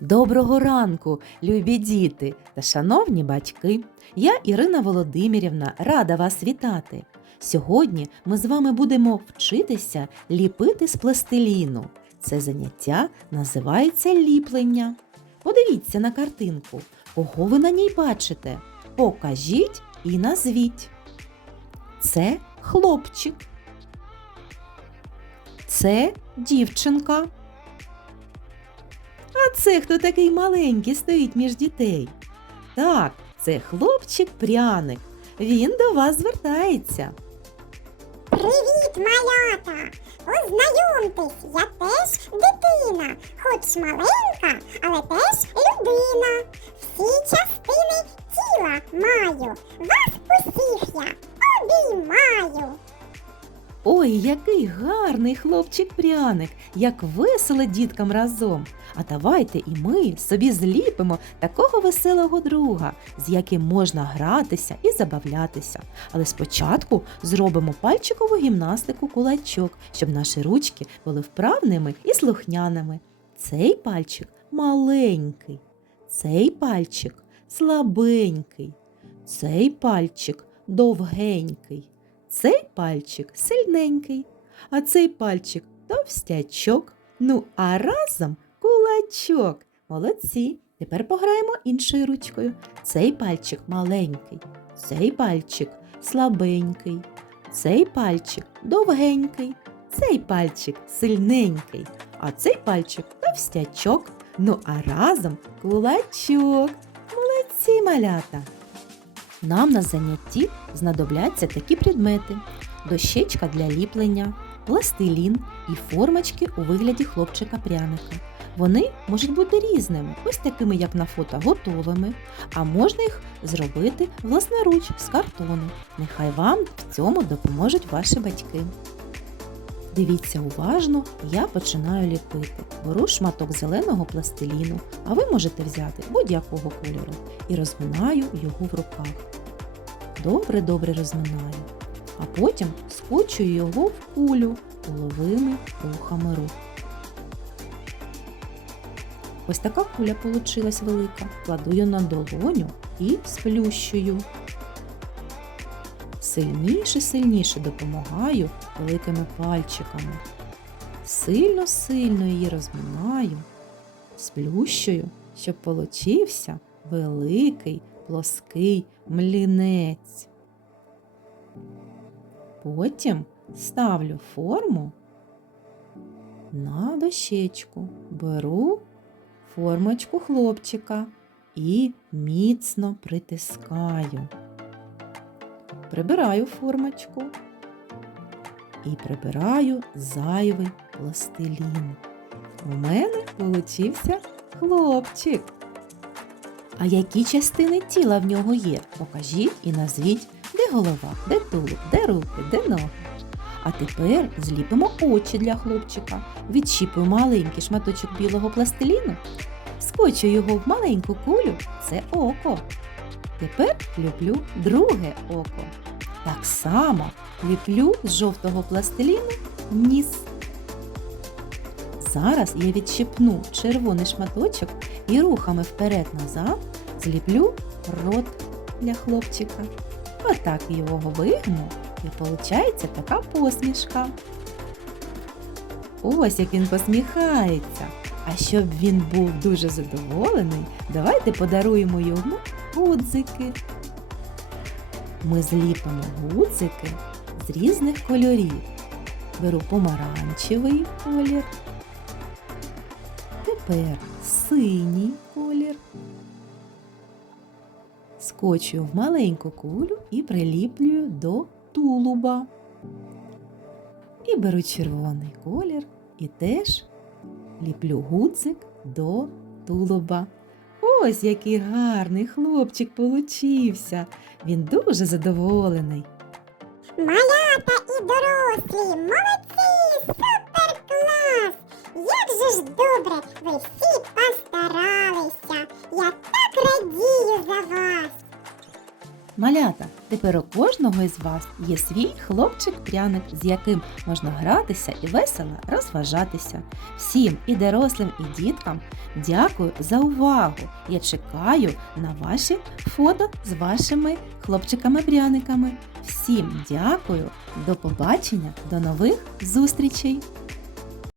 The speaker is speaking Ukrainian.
Доброго ранку, любі діти та шановні батьки. Я Ірина Володимирівна, рада вас вітати. Сьогодні ми з вами будемо вчитися ліпити з пластиліну. Це заняття називається ліплення. Подивіться на картинку, кого ви на ній бачите. Покажіть і назвіть. Це хлопчик. Це дівчинка. А це хто такий маленький стоїть між дітей? Так, це хлопчик пряник. Він до вас звертається. Привіт, малята! Познайомтесь, я теж дитина, хоч маленька, але теж людина. Всі частини тіла маю, вас усіх я обіймаю. Ой, який гарний хлопчик пряник, як весело діткам разом. А давайте і ми собі зліпимо такого веселого друга, з яким можна гратися і забавлятися. Але спочатку зробимо пальчикову гімнастику кулачок, щоб наші ручки були вправними і слухняними. Цей пальчик маленький, цей пальчик слабенький, цей пальчик довгенький. Цей пальчик сильненький, а цей пальчик товстячок. Ну, а разом кулачок. Молодці. Тепер пограємо іншою ручкою. Цей пальчик маленький, цей пальчик слабенький, цей пальчик довгенький, цей пальчик сильненький, а цей пальчик товстячок. Ну, а разом кулачок. Молодці малята. Нам на занятті знадобляться такі предмети: дощечка для ліплення, пластилін і формочки у вигляді хлопчика-пряника. Вони можуть бути різними, ось такими, як на фото, готовими, а можна їх зробити власноруч з картону. Нехай вам в цьому допоможуть ваші батьки. Дивіться уважно, я починаю ліпити. Беру шматок зеленого пластиліну, а ви можете взяти будь-якого кольору і розминаю його в руках. Добре-добре розминаю, а потім скочую його в кулю половими рухами рук. Ось така куля получилась велика. Кладу її на долоню і сплющую. Сильніше, сильніше допомагаю великими пальчиками. Сильно-сильно її розминаю, сплющую, щоб получився великий плоский млінець. Потім ставлю форму на дощечку, беру формочку хлопчика і міцно притискаю. Прибираю формочку і прибираю зайвий пластилін. У мене получився хлопчик. А які частини тіла в нього є? Покажіть і назвіть, де голова, де тулуб, де руки, де ноги. А тепер зліпимо очі для хлопчика. Відщіпую маленький шматочок білого пластиліну, скочу його в маленьку кулю це око. Тепер ліплю друге око. Так само ліплю з жовтого пластиліну ніс. Зараз я відщипну червоний шматочок і рухами вперед-назад зліплю рот для хлопчика. Отак його вигну і виходить така посмішка. Ось як він посміхається. А щоб він був дуже задоволений, давайте подаруємо йому гудзики. Ми зліпимо гудзики з різних кольорів. Беру помаранчевий колір. Тепер синій колір. Скочую в маленьку кулю і приліплюю до тулуба. І беру червоний колір і теж ліплю гудзик до тулуба. Ось який гарний хлопчик получився. Він дуже задоволений. Малята і дорослі, молодці, супер клас! Як же ж добре, ви всі постаралися. Я так радію за вас. Малята, Тепер у кожного із вас є свій хлопчик-пряник, з яким можна гратися і весело розважатися. Всім і дорослим, і діткам дякую за увагу. Я чекаю на ваші фото з вашими хлопчиками-пряниками. Всім дякую, до побачення, до нових зустрічей!